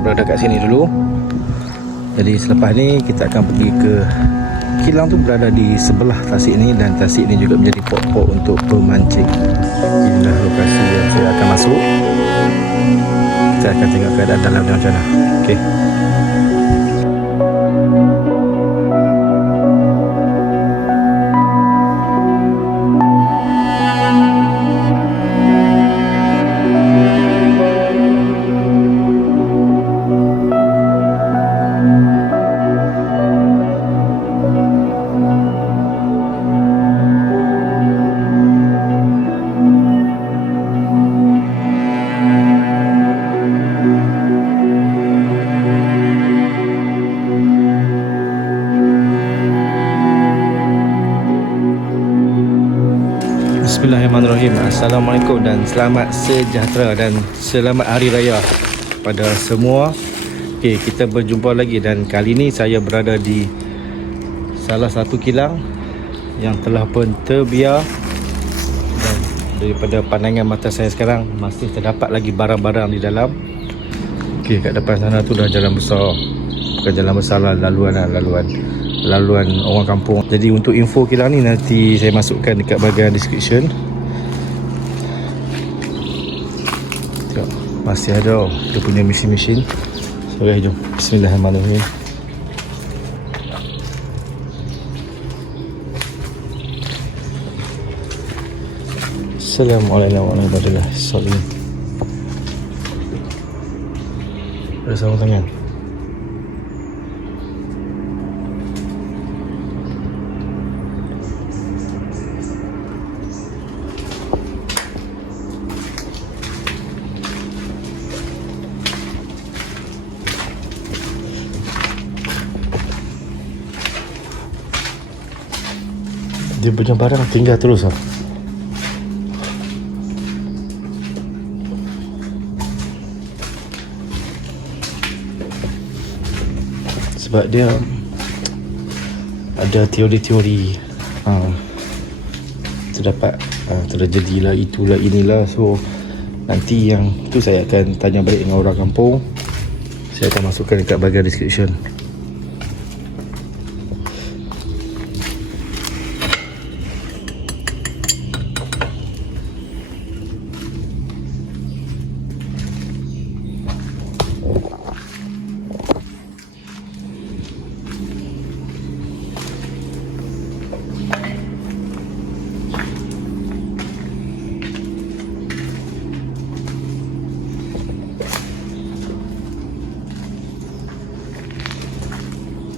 kita berada kat sini dulu. Jadi selepas ni kita akan pergi ke kilang tu, berada di sebelah tasik ni, dan tasik ni juga menjadi port-port untuk pemancing. Inilah lokasi yang saya akan masuk. Kita akan tengok keadaan dalam dia macam mana. Okey. Bismillahirrahmanirrahim. Assalamualaikum dan selamat sejahtera dan selamat hari raya pada semua. Okey, kita berjumpa lagi, dan kali ni saya berada di salah satu kilang yang telah pun terbiar, dan daripada pandangan mata saya sekarang masih terdapat lagi barang-barang di dalam. Okey, kat depan sana tu dah jalan besar. Bukan jalan besar lah, laluan orang kampung. Jadi untuk info kilang ni nanti saya masukkan dekat bahagian description. Tengok, masih ada dia punya mesin-mesin. Okay, jom. Bismillahirrahmanirrahim. Assalamualaikum warahmatullahi wabarakatuh. Ada sarung tangan. Dia punya barang tinggal terus lah. Sebab dia ada teori-teori terjadilah itulah inilah. So nanti yang tu saya akan tanya balik dengan orang kampung. Saya akan masukkan dekat bahagian description.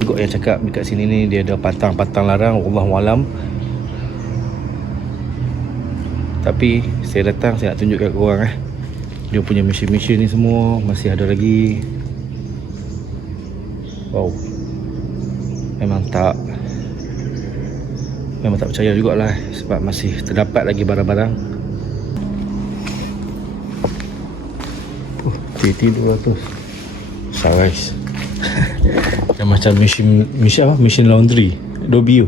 Juga yang cakap dekat sini ni dia ada pantang larang, wallahualam. Tapi saya datang, saya nak tunjukkan ke korang dia punya mesin-mesin ni semua masih ada lagi. Wow, memang tak percaya jugalah, sebab masih terdapat lagi barang-barang. T200 Sarais. Yang macam mesin laundry Dobio.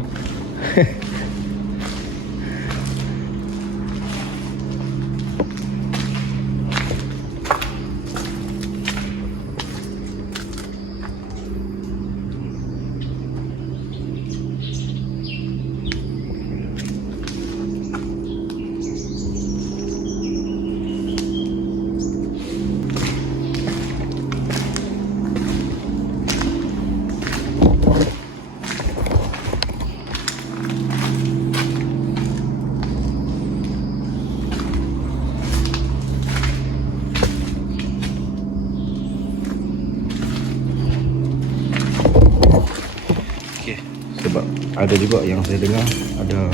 Sebab ada juga yang saya dengar ada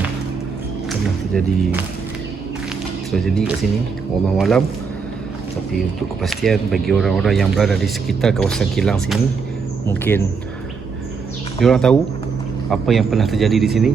pernah terjadi kat sini, wallahualam. Tapi untuk kepastian bagi orang-orang yang berada di sekitar kawasan kilang sini, mungkin diorang tahu apa yang pernah terjadi di sini.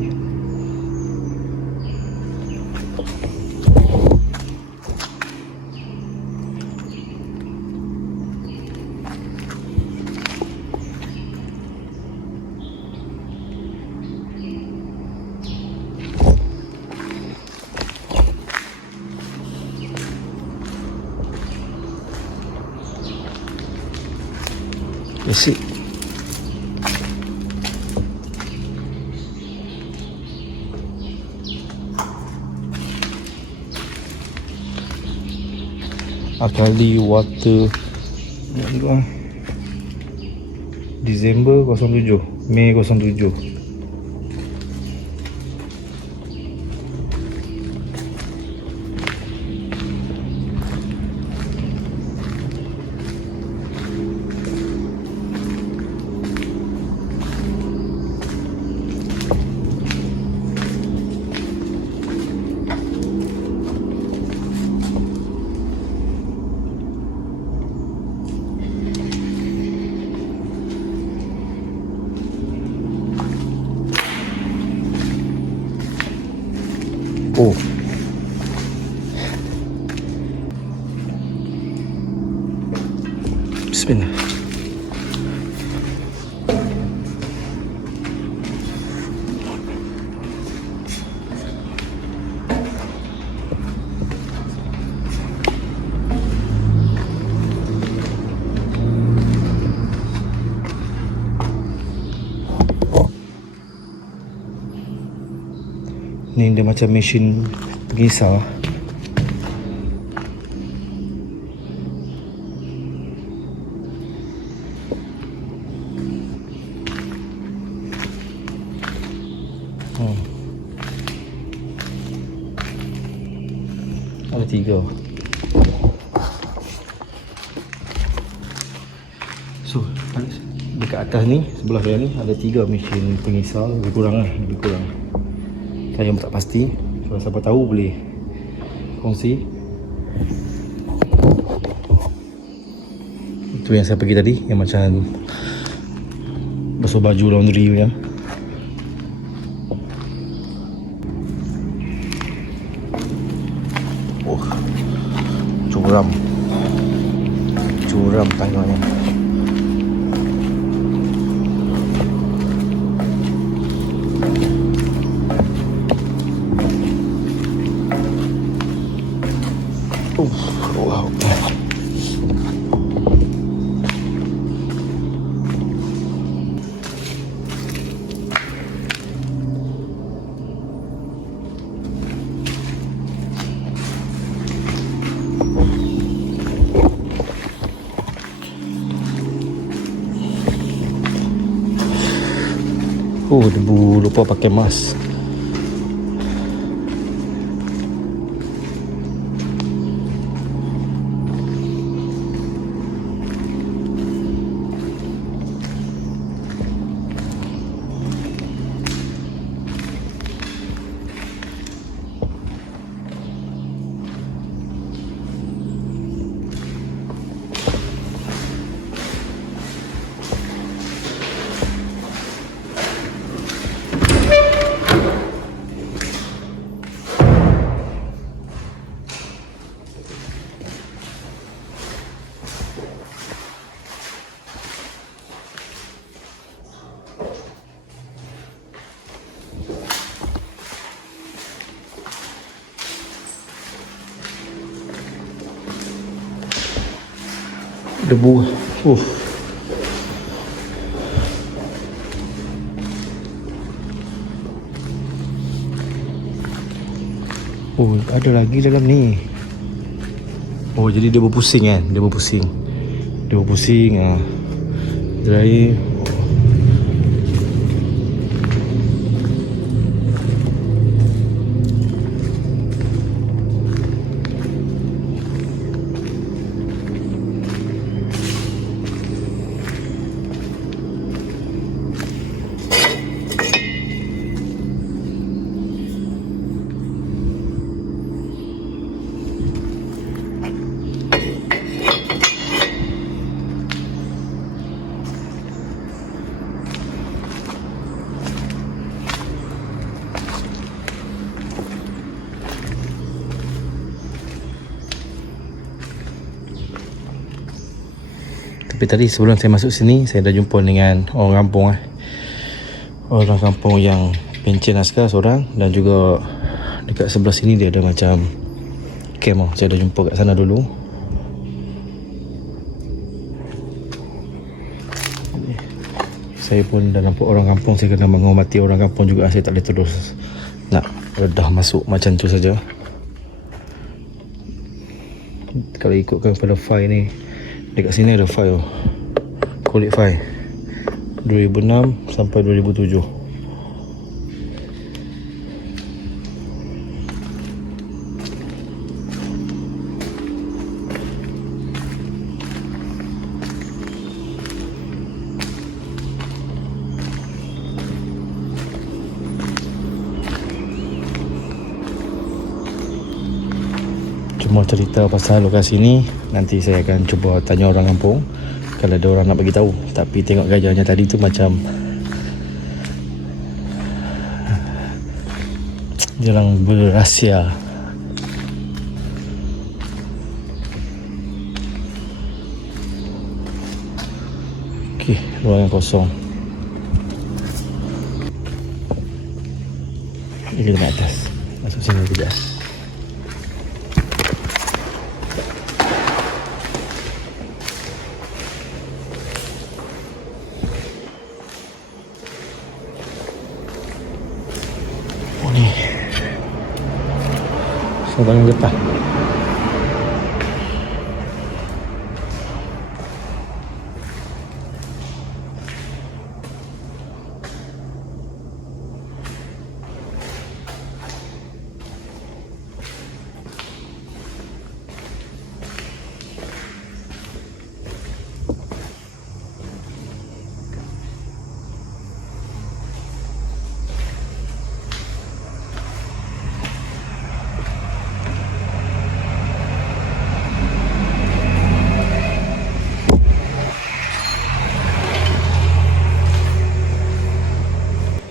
Basic. Akali water Disember 07, Mei 07. Oh, bismillah. Ni dia macam mesin pengisar. Ada 3. So dekat atas ni, sebelah saya ni ada 3 mesin pengisar. Lebih kurang lah, lebih kurang. Saya tak pasti. Kalau siapa tahu boleh kongsi. Itu yang saya pergi tadi, yang macam basuh baju laundry ya. Oh, curam tangannya. Wow. Debu, lupa pakai mask. Debu. Ada lagi dalam ni. Jadi dia berpusing kan? Dia berpusing. Dry. Tapi tadi sebelum saya masuk sini, saya dah jumpa dengan orang kampung orang kampung yang pencen askar seorang, dan juga dekat sebelah sini dia ada macam camp. Saya dah jumpa kat sana dulu. Saya pun dah nampak orang kampung, saya kena menghormati orang kampung juga. Saya tak boleh terus nak redah masuk macam tu saja. Kalau ikutkan pada file ni, dekat sini ada file kulit file 2006 sampai 2007. Cuma cerita pasal lokasi ni nanti saya akan cuba tanya orang kampung kalau ada orang nak bagi tahu. Tapi tengok gajahnya tadi tu macam jarang berrahsia. Okey, ruangan kosong. Ini dekat atas. Masuk sini kejap. Ni sarang getah.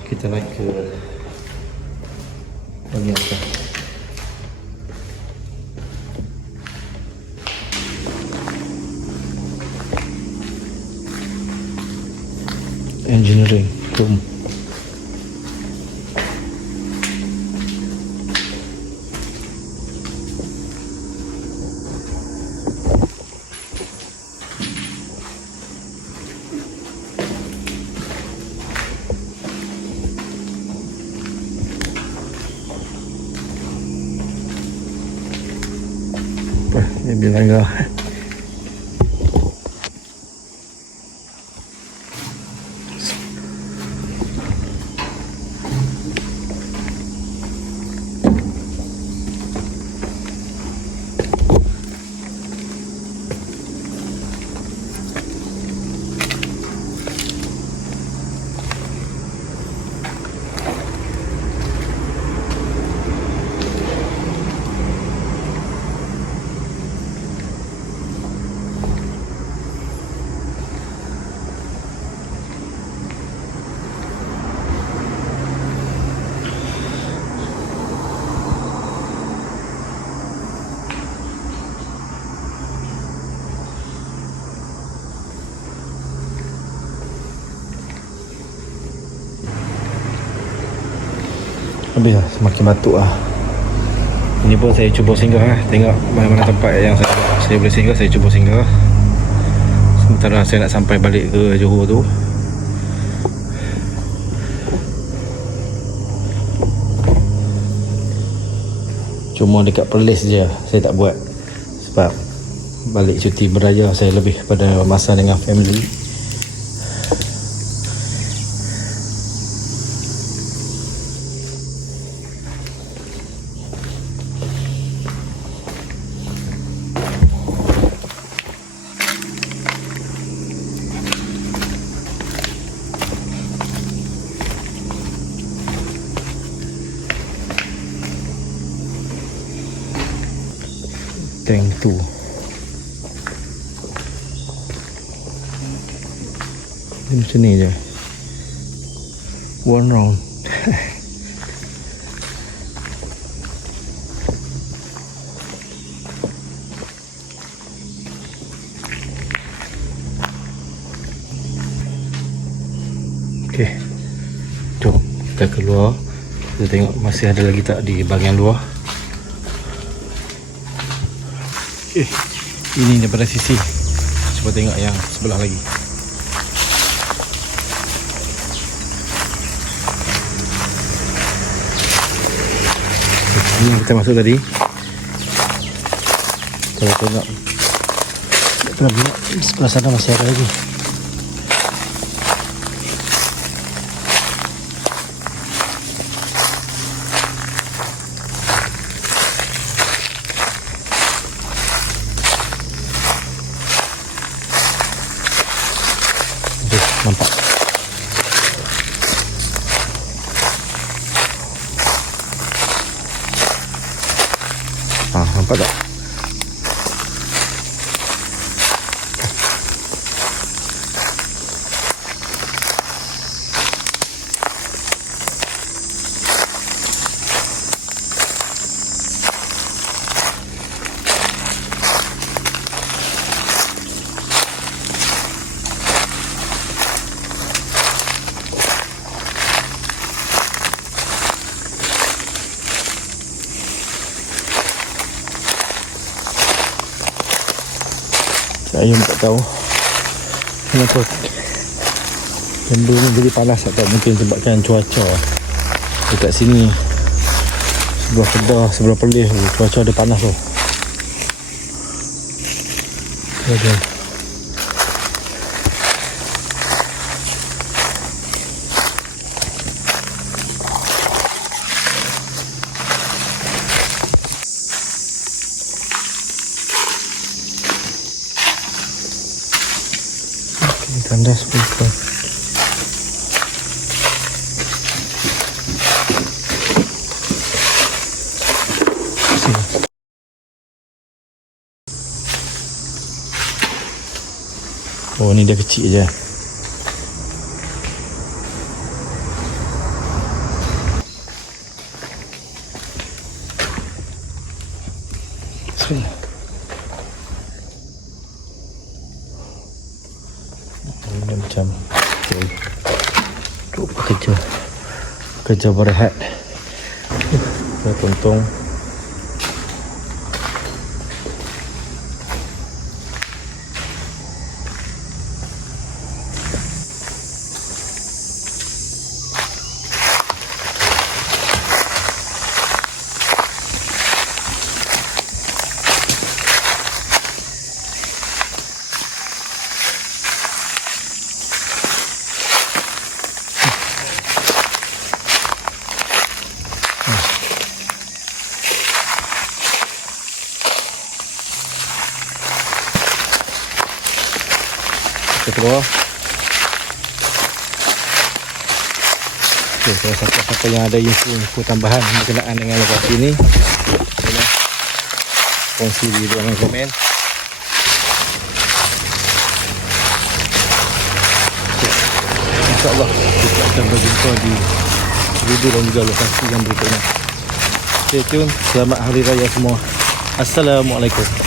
Kita naik ke bahagian atas. Engineering room. Ni bilang kau habis lah, semakin batuk lah. Ini pun saya cuba singgah lah. Tengok mana-mana tempat yang saya boleh singgah, saya cuba singgah. Sementara saya nak sampai balik ke Johor tu. Cuma dekat Perlis je saya tak buat, sebab balik cuti beraya saya lebih pada masa dengan family. Tank tu ini macam ni je, one round. Okey, jom kita keluar. Kita tengok masih ada lagi tak di bahagian luar. Ini daripada sisi. Cuba tengok yang sebelah lagi. Ini yang kita masuk tadi. Kalau tengok sebelah sana masih ada lagi. Nampak. Nampak tak? Saya tak tahu kenapa benda ni jadi panas atau mungkin sebabkan cuaca dekat sini sebelah Kedah, sebelah Perlis cuaca ada panas tu. Tandas betul. Oh, ni dia kecil je. Ini macam tu kerja berehat. Saya tonton. Kita bawah. Okay, kalau siapa-siapa yang ada info tambahan berkenaan dengan lokasi ini, boleh kongsi di ruangan komen. Okay. InsyaAllah kita akan berjumpa di video dan juga lokasi yang berikutnya. Stay tune. Selamat Hari Raya semua. Assalamualaikum.